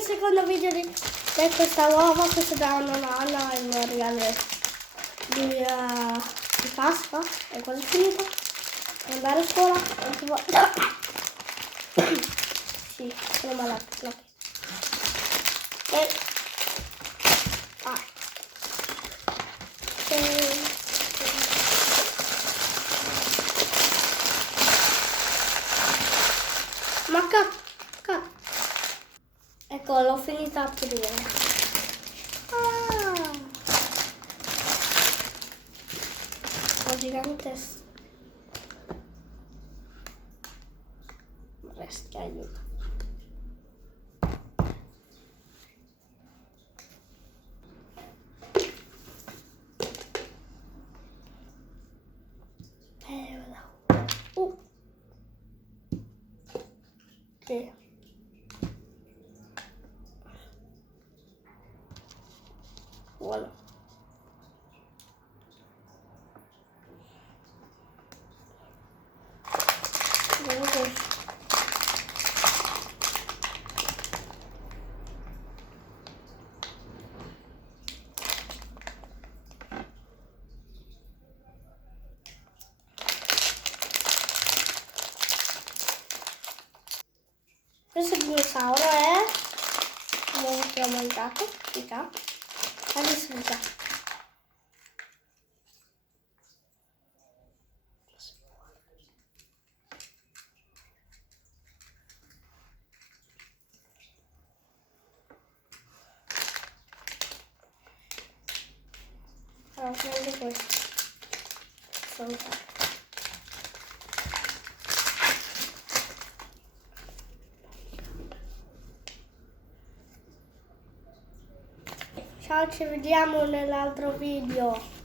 il secondo video di questa uova, questo da una nonna, il mio regalo di Pasqua, è quasi finito. Devo andare a scuola, non si vuole. Sì, sono malato. Ma cut. Ecco, l'ho finita a aprire. È gigantesco. Resti aiuto. Ok. Voilà. Questo dinosauro è come che ho mangiato, adesso mi sa. Allora, prendo questo. Ciao, ci vediamo nell'altro video.